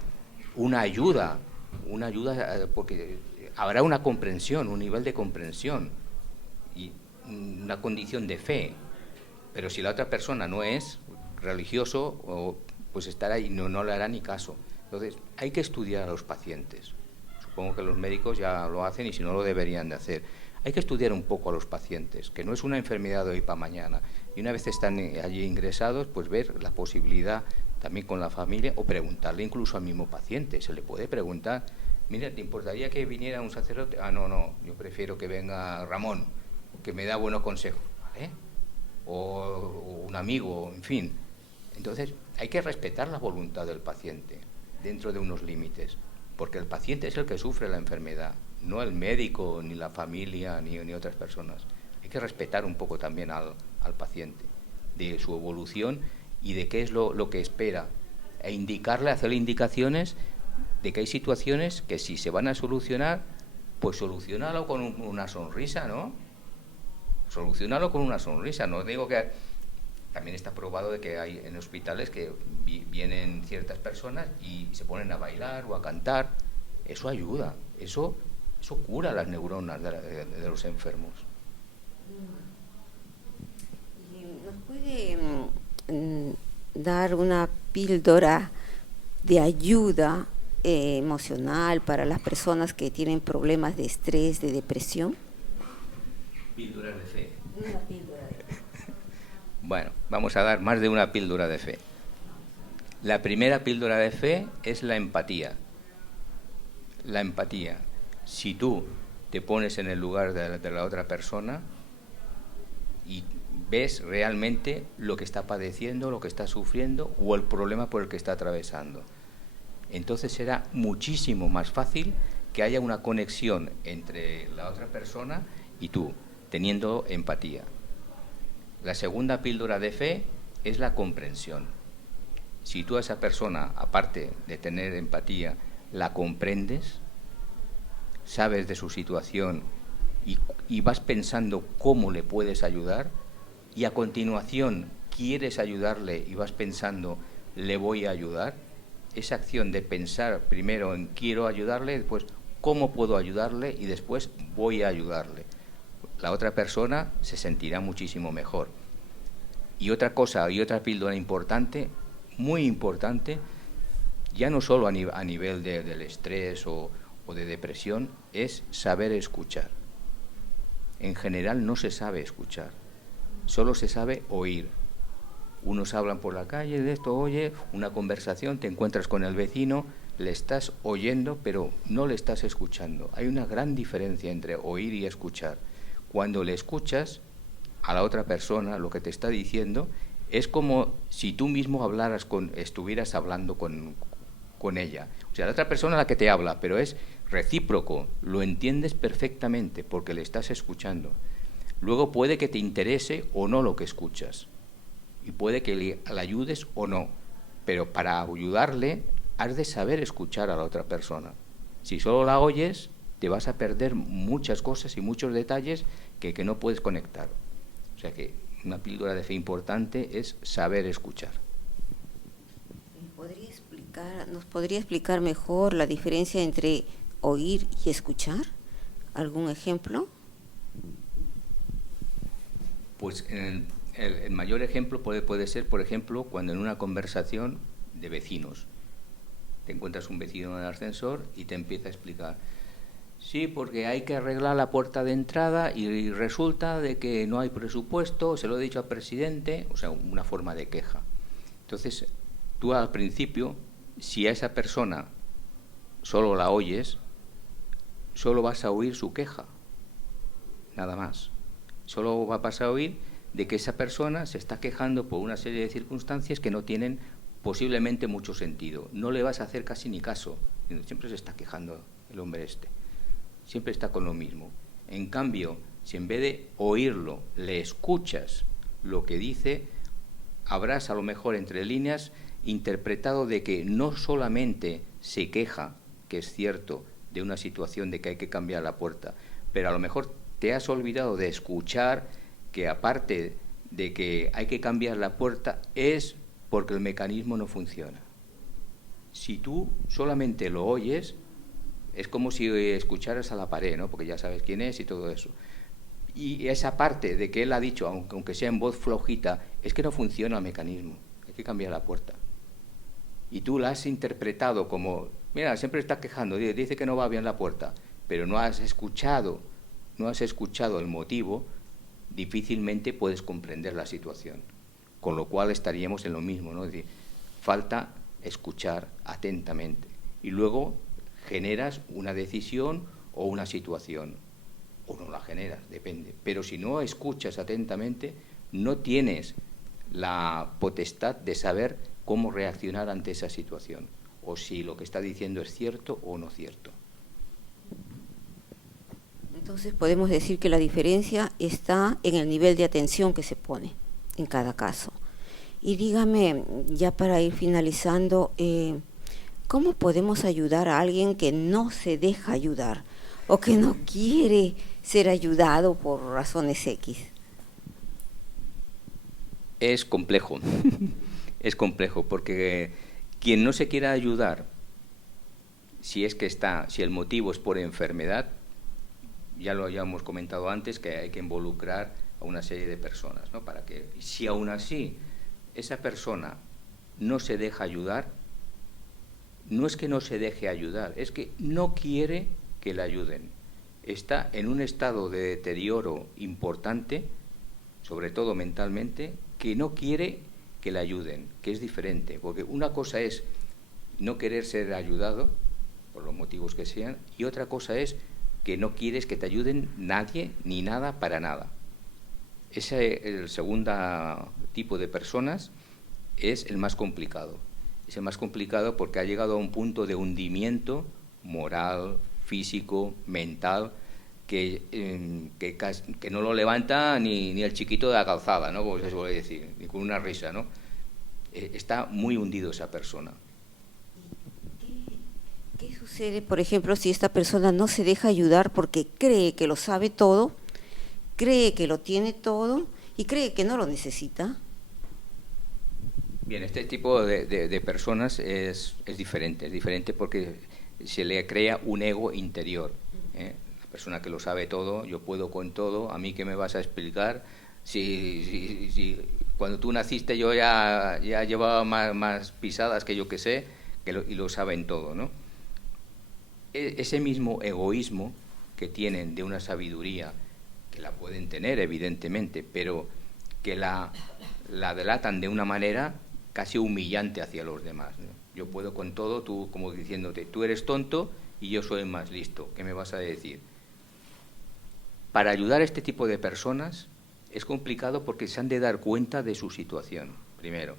una ayuda una ayuda, porque habrá una comprensión, un nivel de comprensión y una condición de fe, pero si la otra persona no es religioso, pues estará y no le hará ni caso. Entonces, hay que estudiar a los pacientes. Supongo que los médicos ya lo hacen y si no lo deberían de hacer. Hay que estudiar un poco a los pacientes, que no es una enfermedad de hoy para mañana. Y una vez están allí ingresados, pues ver la posibilidad también con la familia o preguntarle incluso al mismo paciente. Se le puede preguntar, mira, ¿te importaría que viniera un sacerdote? Ah, no, yo prefiero que venga Ramón, que me da buenos consejos, ¿vale? O un amigo, en fin. Entonces, hay que respetar la voluntad del paciente dentro de unos límites, porque el paciente es el que sufre la enfermedad, no el médico, ni la familia, ni otras personas. Hay que respetar un poco también al paciente, de su evolución y de qué es lo que espera, e indicarle, hacerle indicaciones de que hay situaciones que si se van a solucionar, pues solucionalo con una sonrisa, ¿no? Solucionalo con una sonrisa. No digo que también está probado de que hay en hospitales que vienen ciertas personas y se ponen a bailar o a cantar. Eso ayuda, eso cura las neuronas de los enfermos. ¿Nos puede dar una píldora de ayuda emocional para las personas que tienen problemas de estrés, de depresión? Píldoras de fe. Una píldora de fe. Bueno, vamos a dar más de una píldora de fe. La primera píldora de fe es la empatía. La empatía. Si tú te pones en el lugar de la otra persona y ves realmente lo que está padeciendo, lo que está sufriendo o el problema por el que está atravesando, entonces será muchísimo más fácil que haya una conexión entre la otra persona y tú, teniendo empatía. La segunda píldora de fe es la comprensión. Si tú a esa persona, aparte de tener empatía, la comprendes, sabes de su situación y vas pensando cómo le puedes ayudar, y a continuación quieres ayudarle y vas pensando, le voy a ayudar, esa acción de pensar primero en quiero ayudarle, después cómo puedo ayudarle y después voy a ayudarle, la otra persona se sentirá muchísimo mejor. Y otra cosa, y otra píldora importante, muy importante, ya no solo a nivel del estrés o de depresión, es saber escuchar. En general no se sabe escuchar, solo se sabe oír. Unos hablan por la calle de esto, oye, una conversación, te encuentras con el vecino, le estás oyendo, pero no le estás escuchando. Hay una gran diferencia entre oír y escuchar. Cuando le escuchas a la otra persona lo que te está diciendo, es como si tú mismo estuvieras hablando con ella. O sea, la otra persona es la que te habla, pero es recíproco, lo entiendes perfectamente porque le estás escuchando. Luego puede que te interese o no lo que escuchas, y puede que le ayudes o no, pero para ayudarle has de saber escuchar a la otra persona. Si solo la oyes, te vas a perder muchas cosas y muchos detalles que no puedes conectar. O sea que una píldora de fe importante es saber escuchar. ¿Nos podría explicar mejor la diferencia entre oír y escuchar? ¿Algún ejemplo? Pues el mayor ejemplo puede ser, por ejemplo, cuando en una conversación de vecinos te encuentras un vecino en el ascensor y te empieza a explicar: sí, porque hay que arreglar la puerta de entrada y resulta de que no hay presupuesto, se lo he dicho al presidente, o sea, una forma de queja. Entonces, tú al principio, si a esa persona solo la oyes, solo vas a oír su queja, nada más. Solo vas a oír de que esa persona se está quejando por una serie de circunstancias que no tienen posiblemente mucho sentido. No le vas a hacer casi ni caso, siempre se está quejando el hombre este. Siempre está con lo mismo. En cambio, si en vez de oírlo, le escuchas lo que dice, habrás a lo mejor entre líneas interpretado de que no solamente se queja, que es cierto, de una situación de que hay que cambiar la puerta, pero a lo mejor te has olvidado de escuchar que aparte de que hay que cambiar la puerta es porque el mecanismo no funciona. Si tú solamente lo oyes, Es como si escucharas a la pared, ¿no? Porque ya sabes quién es y todo eso. Y esa parte de que él ha dicho, aunque sea en voz flojita, es que no funciona el mecanismo, hay que cambiar la puerta. Y tú la has interpretado como, mira, siempre está quejando, dice que no va bien la puerta, pero no has escuchado el motivo, difícilmente puedes comprender la situación. Con lo cual estaríamos en lo mismo, ¿no? Es decir, falta escuchar atentamente. Y luego generas una decisión o una situación. O no la generas, depende. Pero si no escuchas atentamente, no tienes la potestad de saber cómo reaccionar ante esa situación, o si lo que está diciendo es cierto o no cierto. Entonces podemos decir que la diferencia está en el nivel de atención que se pone en cada caso. Y dígame, ya para ir finalizando, ¿cómo podemos ayudar a alguien que no se deja ayudar o que no quiere ser ayudado por razones X? Es complejo, es complejo, porque quien no se quiera ayudar, si el motivo es por enfermedad, ya lo habíamos comentado antes, que hay que involucrar a una serie de personas, ¿no? Para que, si aún así esa persona no se deja ayudar, no es que no se deje ayudar, es que no quiere que le ayuden. Está en un estado de deterioro importante, sobre todo mentalmente, que no quiere que le ayuden, que es diferente, porque una cosa es no querer ser ayudado, por los motivos que sean, y otra cosa es que no quieres que te ayuden nadie ni nada para nada. El segundo tipo de personas es el más complicado. Es el más complicado porque ha llegado a un punto de hundimiento moral, físico, mental, que no lo levanta ni el chiquito de la calzada, ¿no? Como se suele decir, ni con una risa, ¿no? Está muy hundido esa persona. ¿Qué sucede, por ejemplo, si esta persona no se deja ayudar porque cree que lo sabe todo, cree que lo tiene todo y cree que no lo necesita? Bien, este tipo de personas es diferente porque se le crea un ego interior, ¿eh? La persona que lo sabe todo, yo puedo con todo, ¿a mí qué me vas a explicar? Si cuando tú naciste yo ya llevaba más pisadas que yo que sé, y lo saben todo, ¿no? Ese mismo egoísmo que tienen de una sabiduría, que la pueden tener evidentemente, pero que la delatan de una manera casi humillante hacia los demás, ¿no? Yo puedo con todo, tú como diciéndote, tú eres tonto y yo soy más listo, ¿qué me vas a decir? Para ayudar a este tipo de personas es complicado porque se han de dar cuenta de su situación, primero.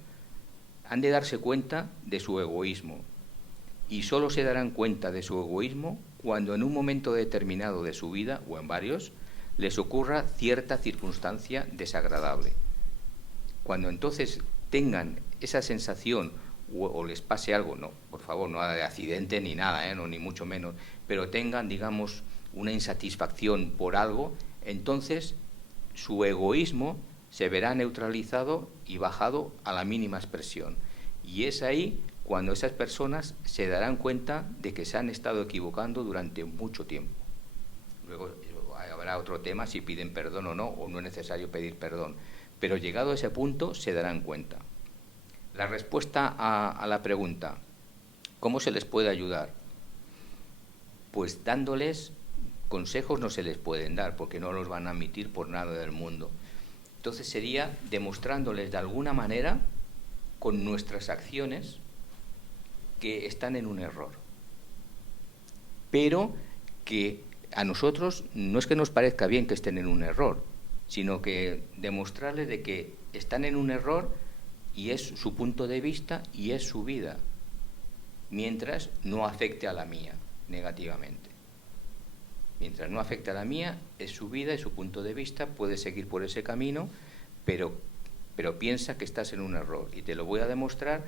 Han de darse cuenta de su egoísmo. Y solo se darán cuenta de su egoísmo cuando en un momento determinado de su vida, o en varios, les ocurra cierta circunstancia desagradable. Cuando entonces tengan esa sensación o les pase algo, no, por favor, no de accidente ni nada, no, ni mucho menos, pero tengan, digamos, una insatisfacción por algo, entonces su egoísmo se verá neutralizado y bajado a la mínima expresión. Y es ahí cuando esas personas se darán cuenta de que se han estado equivocando durante mucho tiempo. Luego habrá otro tema si piden perdón o no es necesario pedir perdón. Pero llegado a ese punto se darán cuenta. La respuesta a la pregunta, ¿cómo se les puede ayudar? Pues dándoles consejos no se les pueden dar porque no los van a admitir por nada del mundo. Entonces sería demostrándoles de alguna manera con nuestras acciones que están en un error, pero que a nosotros no es que nos parezca bien que estén en un error, sino que demostrarles de que están en un error y es su punto de vista y es su vida, mientras no afecte a la mía negativamente. Mientras no afecte a la mía, es su vida, es su punto de vista, puedes seguir por ese camino, pero piensa que estás en un error y te lo voy a demostrar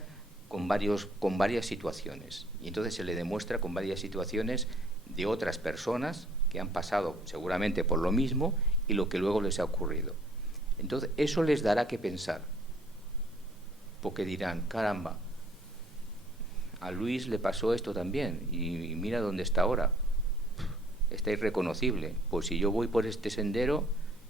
con varias situaciones. Y entonces se le demuestra con varias situaciones de otras personas que han pasado seguramente por lo mismo y lo que luego les ha ocurrido. Entonces eso les dará que pensar, porque dirán, caramba, a Luis le pasó esto también y mira dónde está ahora. Está irreconocible. Pues si yo voy por este sendero,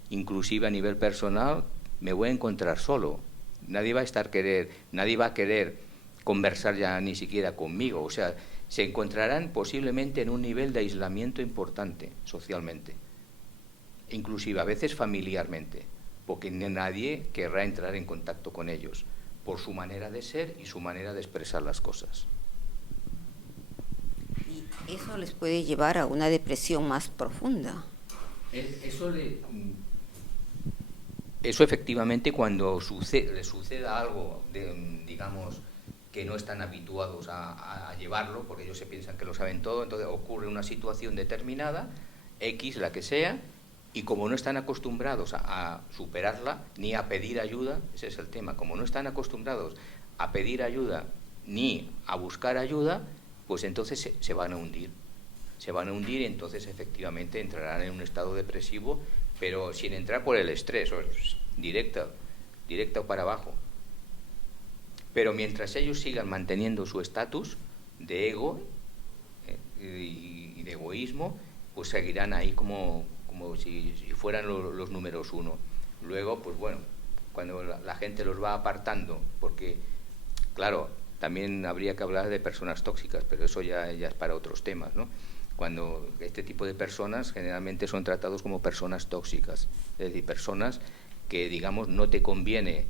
inclusive a nivel personal, me voy a encontrar solo. Nadie va a querer conversar ya ni siquiera conmigo. O sea, se encontrarán posiblemente en un nivel de aislamiento importante socialmente, inclusive a veces familiarmente, porque nadie querrá entrar en contacto con ellos por su manera de ser y su manera de expresar las cosas. Y eso les puede llevar a una depresión más profunda. Eso efectivamente, cuando le suceda algo, digamos, que no están habituados a llevarlo, porque ellos se piensan que lo saben todo, entonces ocurre una situación determinada, X, la que sea, y como no están acostumbrados a superarla, ni a pedir ayuda, ese es el tema, como no están acostumbrados a pedir ayuda, ni a buscar ayuda, pues entonces se van a hundir. Se van a hundir y entonces efectivamente entrarán en un estado depresivo, pero sin entrar por el estrés, directa o para abajo. Pero mientras ellos sigan manteniendo su estatus de ego y de egoísmo, pues seguirán ahí como si fueran los números uno. Luego, pues bueno, cuando la gente los va apartando, porque, claro, también habría que hablar de personas tóxicas, pero eso ya es para otros temas, ¿no? Cuando este tipo de personas generalmente son tratados como personas tóxicas, es decir, personas que, digamos, no te conviene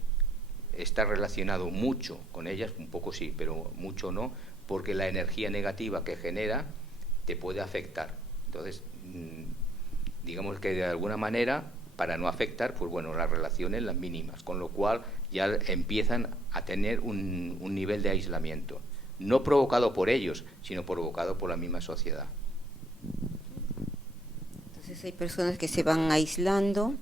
estar relacionado mucho con ellas, un poco sí, pero mucho no, porque la energía negativa que genera te puede afectar. Entonces, digamos que de alguna manera, para no afectar, pues bueno, las relaciones las mínimas, con lo cual ya empiezan a tener un nivel de aislamiento, no provocado por ellos, sino provocado por la misma sociedad. Entonces hay personas que se van aislando,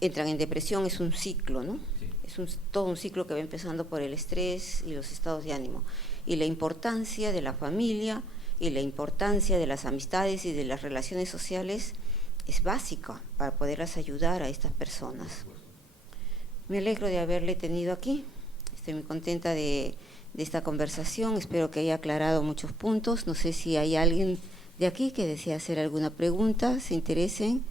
entran en depresión, es un ciclo, ¿no? Sí. Es todo un ciclo que va empezando por el estrés y los estados de ánimo. Y la importancia de la familia y la importancia de las amistades y de las relaciones sociales es básica para poderlas ayudar a estas personas. Me alegro de haberle tenido aquí, estoy muy contenta de esta conversación, espero que haya aclarado muchos puntos. No sé si hay alguien de aquí que desea hacer alguna pregunta, se interesen.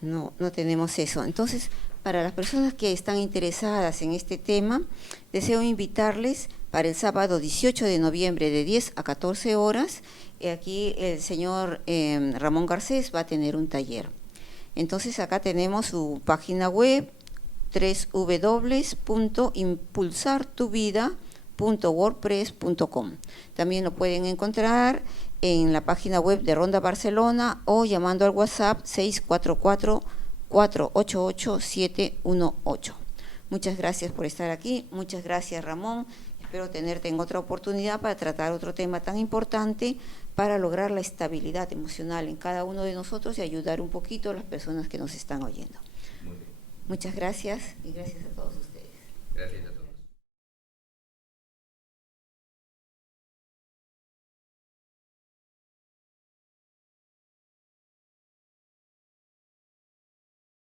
No tenemos eso. Entonces, para las personas que están interesadas en este tema, deseo invitarles para el sábado 18 de noviembre de 10 a 14 horas. Aquí el señor Ramón Garcés va a tener un taller. Entonces, acá tenemos su página web, www.impulsartuvida.wordpress.com. También lo pueden encontrar en la página web de Ronda Barcelona o llamando al WhatsApp 644-488-718. Muchas gracias por estar aquí, muchas gracias Ramón, espero tenerte en otra oportunidad para tratar otro tema tan importante para lograr la estabilidad emocional en cada uno de nosotros y ayudar un poquito a las personas que nos están oyendo. Muchas gracias y gracias a todos ustedes. Gracias.